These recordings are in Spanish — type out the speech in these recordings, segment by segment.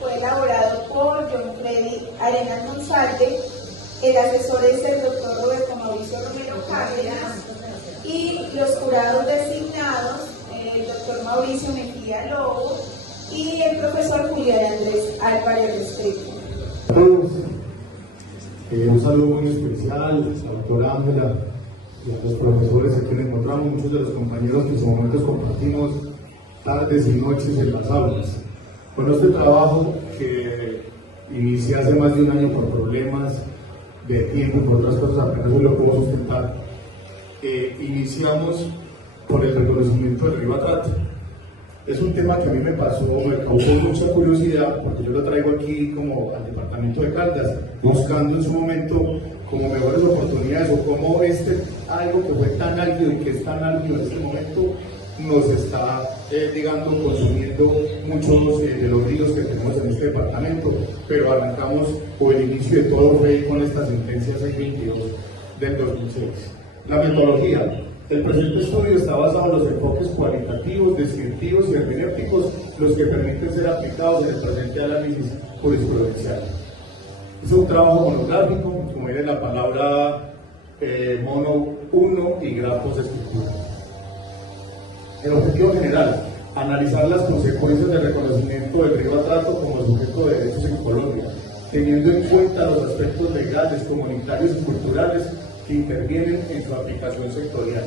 fue elaborado por John Freddy Arenas Monsalve, el asesor es el doctor Roberto Mauricio Romero Cárdenas y los jurados designados, el doctor Mauricio Mejía Lobo y el profesor Julián Andrés Álvarez Restrepo. A todos, un saludo muy especial a la doctora Ángela y a los profesores aquí nos encontramos, muchos de los compañeros que en su momento compartimos tardes y noches en las aulas. Con este trabajo que inicié hace más de un año por problemas de tiempo y por otras cosas, apenas hoy lo puedo sustentar, iniciamos por el reconocimiento del río Atrato. Es un tema que a mí me causó mucha curiosidad, porque yo lo traigo aquí como al departamento de Caldas, buscando en su momento como mejores oportunidades, o cómo algo que fue tan álgido y que es tan álgido en este momento, nos está, consumiendo muchos de los ríos que tenemos en este departamento, pero arrancamos, o el inicio de todo fue con esta sentencia 622 del 2006. La metodología. El presente estudio está basado en los enfoques cualitativos, descriptivos y hermenéuticos, los que permiten ser aplicados en el presente análisis jurisprudencial. Es un trabajo monográfico, como viene la palabra mono 1 y grafos de escritura. El objetivo general, analizar las consecuencias del reconocimiento del río Atrato como sujeto de derechos en Colombia, teniendo en cuenta los aspectos legales, comunitarios y culturales que intervienen en su aplicación sectorial.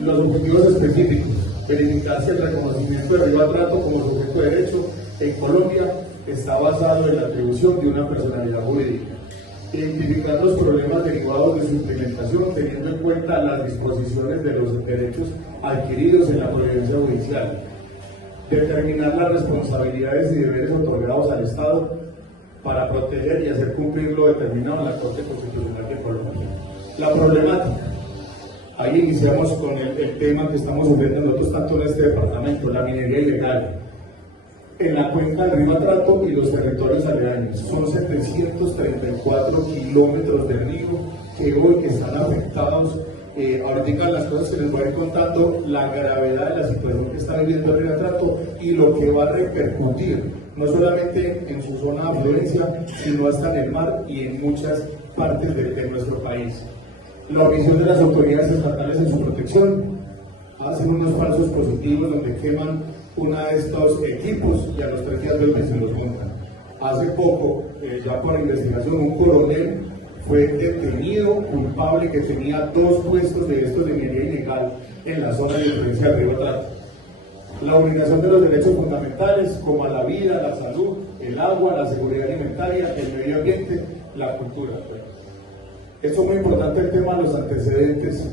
Los objetivos específicos: verificar si el reconocimiento del río Atrato como sujeto de derecho en Colombia está basado en la atribución de una personalidad jurídica. Identificar los problemas derivados de su implementación, teniendo en cuenta las disposiciones de los derechos adquiridos en la providencia judicial. Determinar las responsabilidades y deberes otorgados al Estado para proteger y hacer cumplir lo determinado en la Corte Constitucional de Colombia. La problemática. Ahí iniciamos con el tema que estamos sufriendo nosotros tanto en este departamento, la minería ilegal en la cuenca del río Atrato y los territorios aledaños. Son 734 kilómetros de río que hoy están afectados. Ahorita las cosas que les voy a ir contando, la gravedad de la situación que está viviendo el río Atrato y lo que va a repercutir, no solamente en su zona de afluencia, sino hasta en el mar y en muchas partes de nuestro país. La omisión de las autoridades estatales en su protección, hacen unos falsos positivos donde queman uno de estos equipos y a los 3 días vuelven y se los montan. Hace poco, ya por investigación, un coronel fue detenido culpable que tenía 2 puestos de estos de minería ilegal en la zona de influencia del río Atrato. La obligación de los derechos fundamentales como a la vida, la salud, el agua, la seguridad alimentaria, el medio ambiente, la cultura. Esto es muy importante, el tema de los antecedentes.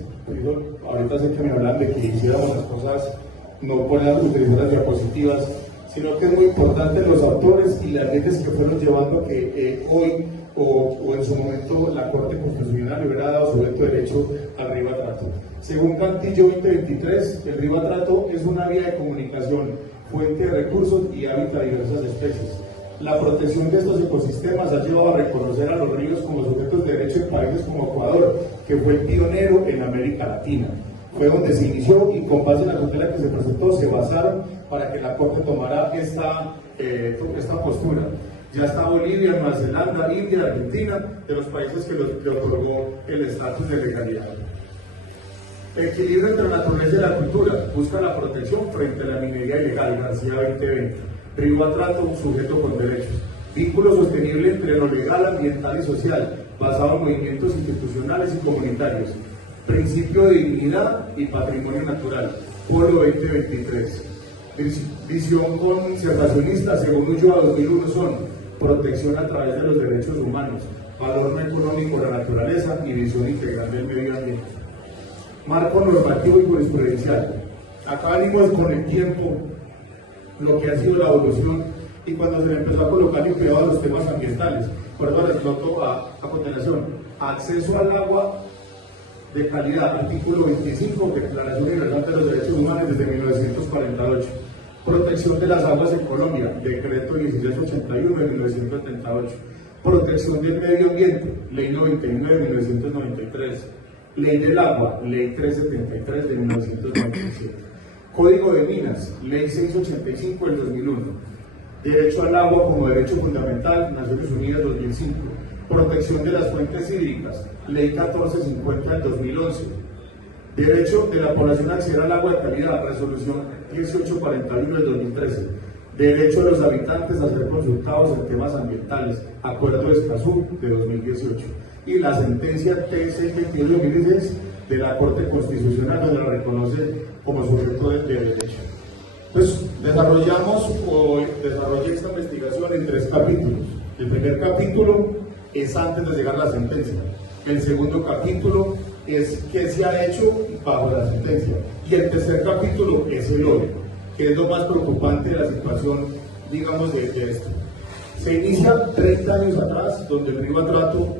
Ahorita sé que me hablan de que hiciéramos las cosas, no podemos utilizar las diapositivas, sino que es muy importante los autores y las leyes que fueron llevando que hoy o en su momento la Corte Constitucional le hubiera dado su derecho al río Atrato. Según Cantillo 2023, el río Atrato es una vía de comunicación, fuente de recursos y hábitat de diversas especies. La protección de estos ecosistemas ha llevado a reconocer a los ríos como sujetos de derecho en países como Ecuador, que fue el pionero en América Latina. Fue donde se inició y con base en la tutela que se presentó se basaron para que la Corte tomara esta postura. Ya está Bolivia, Nueva Zelanda, India, Argentina, de los países que le otorgó el estatus de legalidad. Equilibrio entre la naturaleza y la cultura, busca la protección frente a la minería ilegal, García 2020. Río Atrato, sujeto con derechos. Vínculo sostenible entre lo legal, ambiental y social, basado en movimientos institucionales y comunitarios. Principio de dignidad y patrimonio natural, Polo 2023. Visión conservacionista, según Ulloa 2001, son protección a través de los derechos humanos, valor no económico de la naturaleza y visión integral del medio ambiente. Marco normativo y jurisprudencial. Acá venimos con el tiempo, lo que ha sido la evolución y cuando se le empezó a colocar cuidado a los temas ambientales. Por eso les noto a continuación. Acceso al agua de calidad, artículo 25, Declaración Universal de los Derechos Humanos desde 1948. Protección de las aguas en Colombia, decreto 1681 de 1978. Protección del medio ambiente, ley 99 de 1993. Ley del agua, ley 373 de 1997. Código de Minas, ley 685 del 2001. derecho al agua como derecho fundamental, Naciones Unidas 2005, protección de las fuentes hídricas, Ley 1450 del 2011, derecho de la población a acceder al agua de calidad, Resolución 1841 del 2013, derecho de los habitantes a ser consultados en temas ambientales, Acuerdo de Escazú de 2018, y la sentencia T622 de 2016 de la Corte Constitucional, donde la reconoce como sujeto de derecho. Pues desarrollé esta investigación en 3 capítulos. El primer capítulo es antes de llegar a la sentencia. El segundo capítulo es qué se ha hecho bajo la sentencia. Y el tercer capítulo es el hoy, que es lo más preocupante de la situación, digamos, de esto. Se inicia 30 años atrás, donde el río Atrato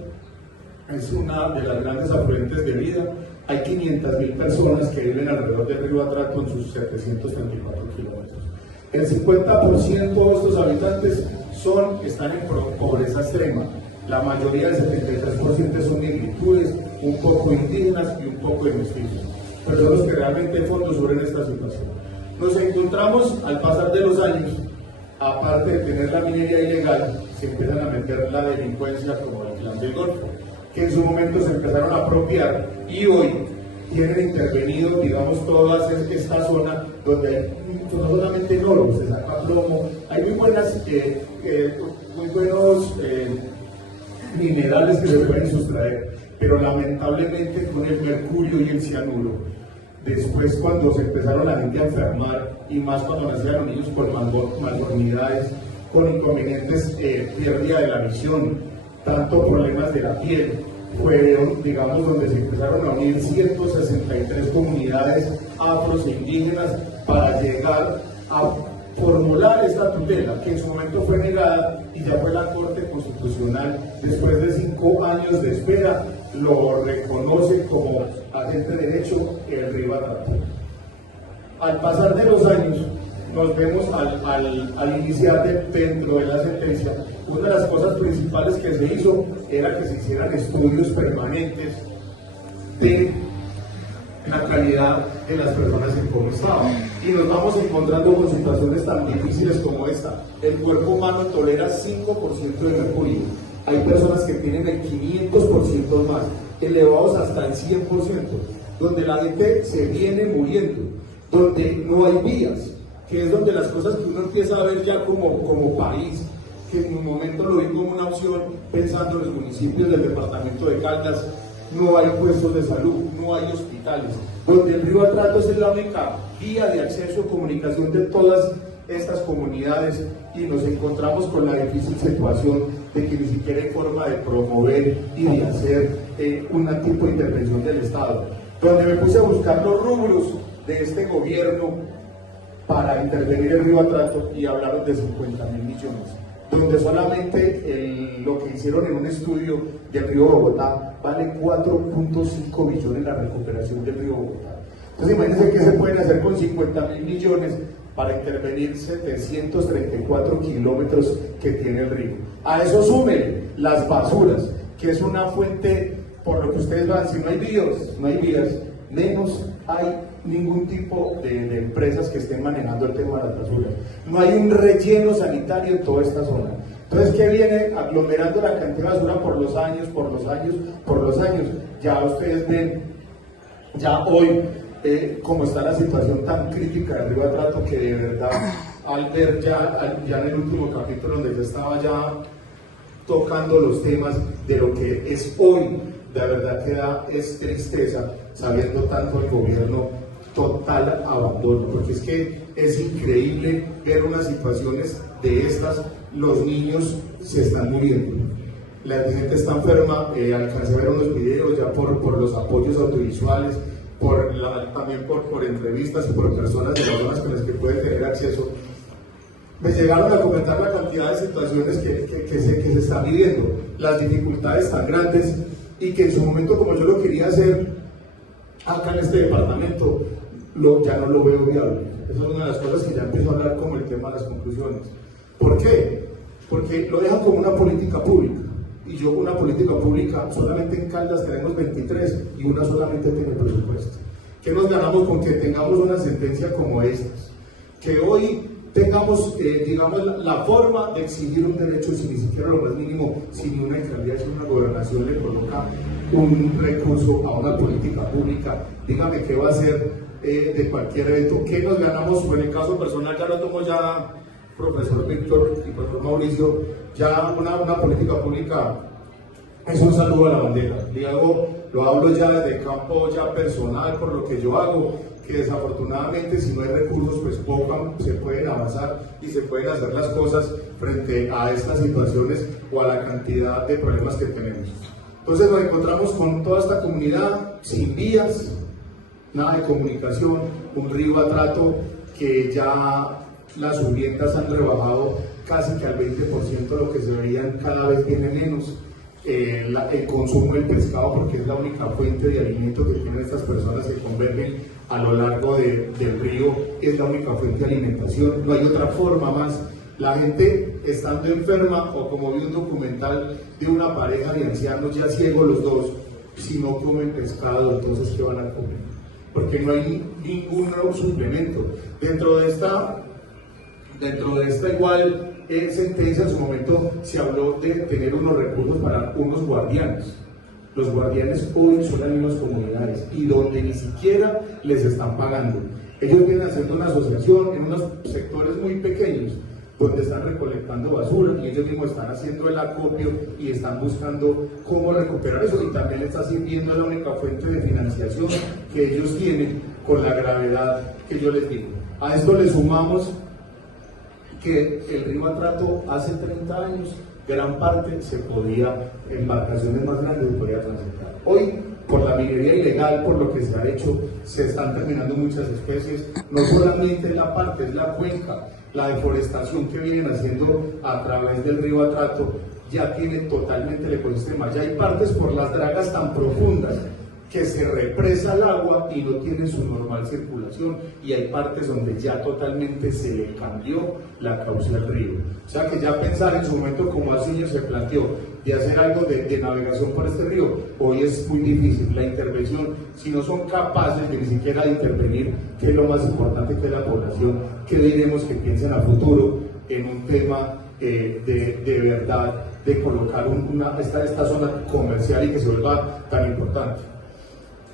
es una de las grandes afluentes de vida. Hay 500.000 personas que viven alrededor del río Atrato en sus 734 kilómetros. El 50% de estos habitantes están en pobreza extrema. La mayoría del 73% son negritudes, un poco indígenas y un poco de mestizos. Pero son los que realmente en fondo sufren esta situación. Nos encontramos al pasar de los años, aparte de tener la minería ilegal, se empiezan a meter la delincuencia como el Clan del Golfo, que en su momento se empezaron a apropiar y hoy tienen intervenido, digamos, toda esta zona donde hay no solamente oro, se saca plomo, hay muy buenos minerales que se pueden sustraer, pero lamentablemente con el mercurio y el cianuro, después cuando se empezaron la gente a enfermar, y más cuando nacían los niños con malformidades, con inconvenientes, pérdida de la visión, tanto problemas de la piel, fueron, digamos, donde se empezaron a unir 163 comunidades afros e indígenas para llegar a formular esta tutela, que en su momento fue negada y ya fue la Corte Constitucional, después de 5 años de espera, lo reconoce como agente de derecho el río Atrato. Al pasar de los años, nos vemos al iniciar dentro de la sentencia, una de las cosas principales que se hizo era que se hicieran estudios permanentes de la calidad de las personas en cómo estaban. Y nos vamos encontrando con situaciones tan difíciles como esta. El cuerpo humano tolera 5% de mercurio. Hay personas que tienen el 500% más, elevados hasta el 100%, donde la gente se viene muriendo, donde no hay vías, que es donde las cosas que uno empieza a ver ya como país, que en un momento lo vi como una opción pensando en los municipios del departamento de Caldas. No hay puestos de salud, no hay hospitales, donde el río Atrato es la única vía de acceso o comunicación de todas estas comunidades, y nos encontramos con la difícil situación de que ni siquiera hay forma de promover y de hacer un tipo de intervención del Estado, donde me puse a buscar los rubros de este gobierno para intervenir el río Atrato y hablaron de 50.000 millones, donde solamente lo que hicieron en un estudio del río Bogotá vale 4.5 billones la recuperación del río Bogotá. Entonces imagínense qué se pueden hacer con 50.000 millones para intervenir 734 kilómetros que tiene el río. A eso sumen las basuras, que es una fuente, por lo que ustedes van, si no hay vías, menos hay ningún tipo de empresas que estén manejando el tema de las basuras. No hay un relleno sanitario en toda esta zona. Entonces, ¿qué viene aglomerando la cantidad de basura por los años? Ya ustedes ven, ya hoy, cómo está la situación tan crítica del río Atrato, que de verdad, al ver ya en el último capítulo, donde yo estaba ya tocando los temas de lo que es hoy, de verdad que es tristeza, sabiendo tanto el gobierno total abandono, porque es que es increíble ver unas situaciones de estas. Los niños se están muriendo, la gente está enferma, alcancé a ver unos videos ya por los apoyos audiovisuales, también por entrevistas y por personas de las zonas con las que pueden tener acceso. Me llegaron a comentar la cantidad de situaciones que se están viviendo, las dificultades tan grandes, y que en su momento, como yo lo quería hacer acá en este departamento, ya no lo veo viable. Esa es una de las cosas que ya empiezo a hablar como el tema de las conclusiones. ¿Por qué? Porque lo dejan como una política pública, y yo una política pública, solamente en Caldas tenemos 23 y una solamente tiene presupuesto. ¿Qué nos ganamos con que tengamos una sentencia como estas? Que hoy tengamos, digamos, la forma de exigir un derecho sin ni siquiera lo más mínimo, sin una alcaldía, sin una gobernación le coloca un recurso a una política pública. Dígame qué va a hacer de cualquier evento, qué nos ganamos, o en el caso personal ya lo tomo ya profesor Víctor y profesor Mauricio, ya una política pública es un saludo a la bandera. Lo hablo ya desde campo ya personal por lo que yo hago, que desafortunadamente si no hay recursos pues poco se pueden avanzar y se pueden hacer las cosas frente a estas situaciones o a la cantidad de problemas que tenemos. Entonces nos encontramos con toda esta comunidad sin vías, nada de comunicación, un río Atrato que ya las viviendas han rebajado casi que al 20% de lo que se veían, cada vez tiene menos. El consumo del pescado, porque es la única fuente de alimento que tienen estas personas que convergen a lo largo del río, es la única fuente de alimentación, no hay otra forma más. La gente estando enferma, o como vi un documental de una pareja de ancianos ya ciegos los dos, si no comen pescado, entonces ¿qué van a comer? Porque no hay ningún suplemento. Dentro de esta igual sentencia, en su momento se habló de tener unos recursos para unos guardianes. Los guardianes hoy son las mismas comunidades y donde ni siquiera les están pagando. Ellos vienen haciendo una asociación en unos sectores muy pequeños donde están recolectando basura y ellos mismos están haciendo el acopio y están buscando cómo recuperar eso, y también está sirviendo la única fuente de financiación que ellos tienen con la gravedad que yo les digo. A esto le sumamos que el río Atrato hace 30 años, gran parte se podía, embarcaciones más grandes se podía transitar. Hoy, por la minería ilegal, por lo que se ha hecho, se están terminando muchas especies, no solamente la parte, es la cuenca, la deforestación que vienen haciendo a través del río Atrato, ya tiene totalmente el ecosistema, ya hay partes por las dragas tan profundas que se represa el agua y no tiene su normal circulación, y hay partes donde ya totalmente se le cambió la causa del río. O sea que ya pensar en su momento, como hace años se planteó, de hacer algo de navegación por este río, hoy es muy difícil. La intervención, si no son capaces de ni siquiera intervenir, que es lo más importante, que es la población, ¿qué diremos que piensen a futuro en un tema de verdad, de colocar esta zona comercial y que se vuelva tan importante?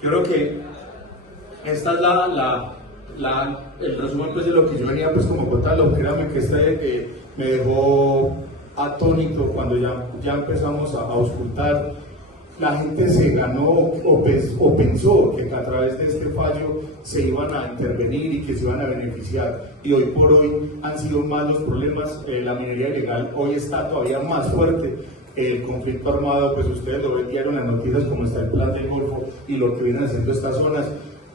Yo creo que esta es el resumen pues, de lo que yo venía pues como contarlo. Créanme que me dejó atónito cuando ya empezamos a auscultar. La gente se ganó o pensó que a través de este fallo se iban a intervenir y que se iban a beneficiar, y hoy por hoy han sido más los problemas. La minería ilegal hoy está todavía más fuerte. El conflicto armado, pues ustedes lo ven diario en las noticias, como está el plan del Golfo y lo que vienen haciendo estas zonas.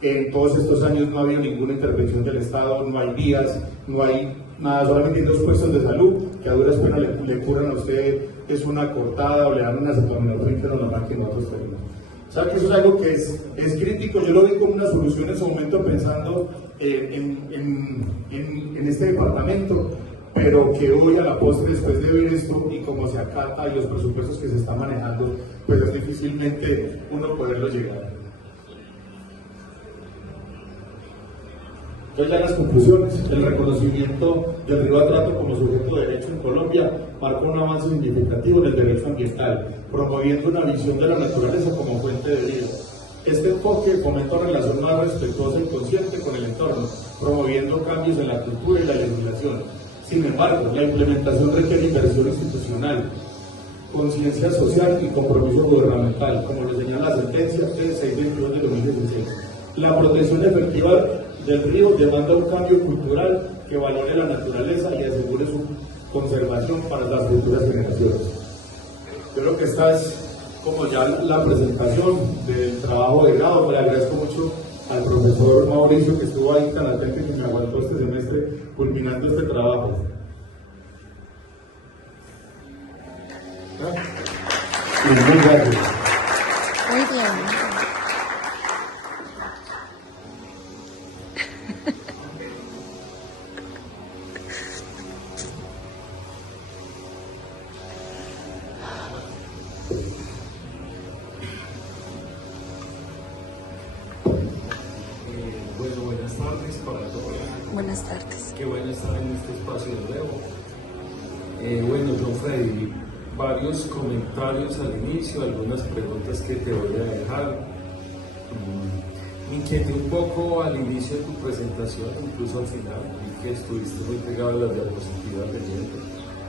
En todos estos años no ha habido ninguna intervención del Estado, no hay vías, no hay nada, solamente hay 2 puestos de salud que a duras penas le curan a usted, es una cortada o le dan una acetaminofén que no nos dan que nosotros tenemos. O sea que eso es algo que es crítico. Yo lo vi como una solución en su momento pensando en este departamento, pero que hoy a la postre, después de ver esto y cómo se acata y los presupuestos que se están manejando, pues es difícilmente uno poderlo llegar. Entonces, ya en las conclusiones, el reconocimiento del río Atrato como sujeto de derecho en Colombia marca un avance significativo en el derecho ambiental, promoviendo una visión de la naturaleza como fuente de vida. Este enfoque fomenta una relación más respetuosa y consciente con el entorno, promoviendo cambios en la cultura y la legislación. Sin embargo, la implementación requiere inversión institucional, conciencia social y compromiso gubernamental, como lo señala la sentencia de 622 de 2016. La protección efectiva del río demanda un cambio cultural que valore la naturaleza y asegure su conservación para las futuras generaciones. Yo creo que esta es como ya la presentación del trabajo de grado. Le agradezco mucho al profesor Mauricio, que estuvo ahí tan atento y que me aguantó este semestre culminando este trabajo. Muchas gracias. Muy bien. Bueno, buenas tardes para todos. Buenas Buenas tardes. Qué bueno estar en este espacio de nuevo. Bueno, John Freddy, varios comentarios al inicio, algunas preguntas que te voy a dejar. Me inquieté un poco al inicio de tu presentación, incluso al final, vi que estuviste muy pegado a las diapositivas leyendo.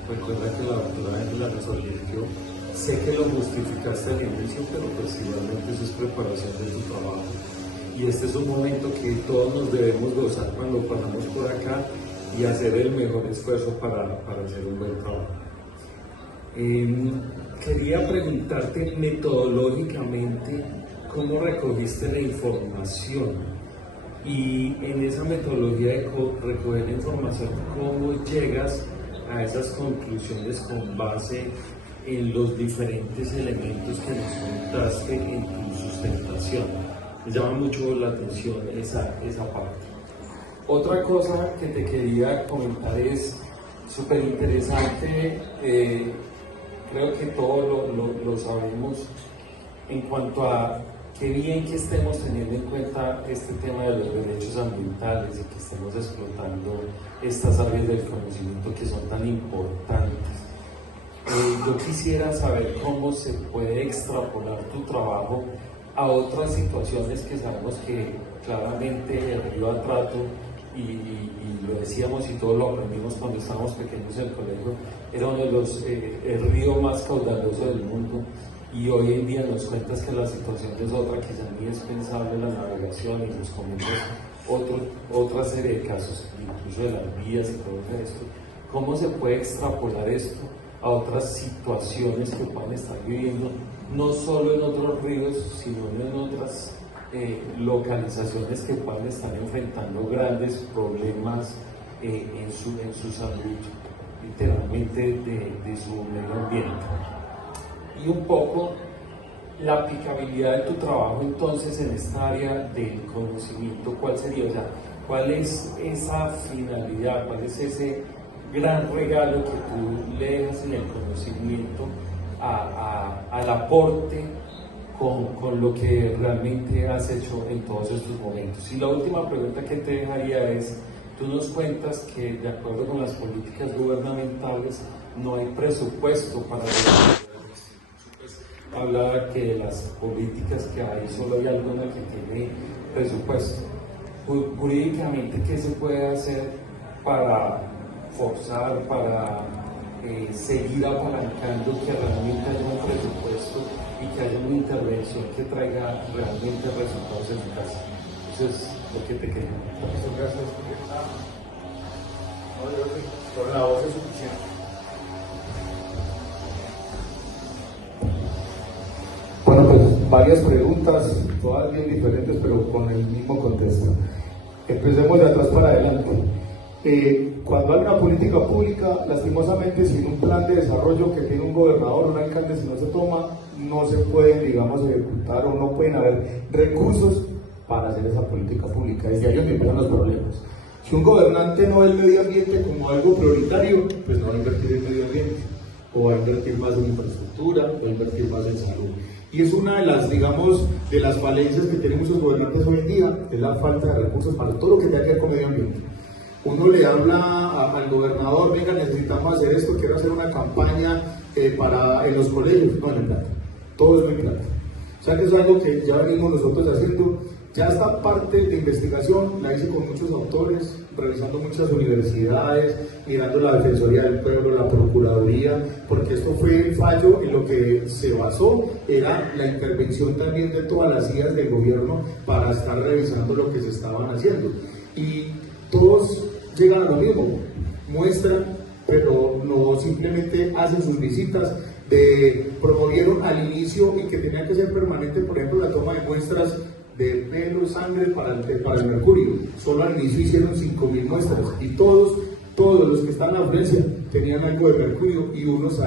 Recuerda que la doctora Ángela nos advirtió, sé que lo justificaste al inicio, pero pues igualmente eso es preparación de tu trabajo. Y este es un momento que todos nos debemos gozar cuando pasamos por acá y hacer el mejor esfuerzo para hacer un buen trabajo. Quería preguntarte metodológicamente cómo recogiste la información y en esa metodología de recoger la información, cómo llegas a esas conclusiones con base en los diferentes elementos que nos contaste en tu sustentación. Me llama mucho la atención esa parte. Otra cosa que te quería comentar es súper interesante, creo que todos lo sabemos, en cuanto a qué bien que estemos teniendo en cuenta este tema de los derechos ambientales y que estemos explotando estas áreas del conocimiento que son tan importantes. Yo quisiera saber cómo se puede extrapolar tu trabajo a otras situaciones que sabemos que claramente el río Atrato, y lo decíamos y todos lo aprendimos cuando estábamos pequeños en el colegio, era uno de los, el río más caudaloso del mundo, y hoy en día nos cuentas que la situación es otra, quizá ni es pensable la navegación, y nos comentas otra serie de casos, incluso de las vías y todo esto. ¿Cómo se puede extrapolar esto a otras situaciones que puedan estar viviendo, no solo en otros ríos, sino en otras localizaciones que puedan estar enfrentando grandes problemas en su salud, literalmente de su medio ambiente? Y un poco la aplicabilidad de tu trabajo entonces en esta área del conocimiento, ¿cuál sería? O sea, ¿cuál es esa finalidad? ¿Cuál es ese gran regalo que tú le dejas en el conocimiento al aporte con lo que realmente has hecho en todos estos momentos? Y la última pregunta que te dejaría es, tú nos cuentas que de acuerdo con las políticas gubernamentales no hay presupuesto para habla que de las políticas que hay solo hay alguna que tiene presupuesto. Jurídicamente, ¿qué se puede hacer para forzar, para seguir apalancando que realmente haya un presupuesto y que haya una intervención que traiga realmente resultados eficaces? Eso es lo que te quería comentar. Muchas gracias. Con la voz es suficiente. Bueno, pues varias preguntas, todas bien diferentes, pero con el mismo contexto. Empecemos de atrás para adelante. Cuando hay una política pública, lastimosamente, sin un plan de desarrollo que tiene un gobernador o un alcalde, si no se toma, no se pueden, digamos, ejecutar o no pueden haber recursos para hacer esa política pública. Desde ahí donde empiezan los problemas. Si un gobernante no ve el medio ambiente como algo prioritario, pues no va a invertir en medio ambiente, o va a invertir más en infraestructura, o va a invertir más en salud. Y es una de las, digamos, de las falencias que tenemos los gobernantes hoy en día, es la falta de recursos para todo lo que tenga que ver con medio ambiente. Uno le habla al gobernador, venga, necesitamos hacer esto, quiero hacer una campaña en los colegios, no hay plata, todo es muy plata. O sea que es algo que ya venimos nosotros haciendo. Ya esta parte de investigación la hice con muchos autores, revisando muchas universidades, mirando la Defensoría del Pueblo, la Procuraduría, porque esto fue el fallo en lo que se basó, era la intervención también de todas las IAs del gobierno para estar revisando lo que se estaban haciendo. Y todos llegan a lo mismo, muestran, pero no simplemente hacen sus visitas. Promovieron al inicio y que tenía que ser permanente, por ejemplo, la toma de muestras de pelo, sangre para el mercurio. Solo al inicio hicieron 5.000 muestras y todos los que estaban en la audiencia tenían algo de mercurio y unos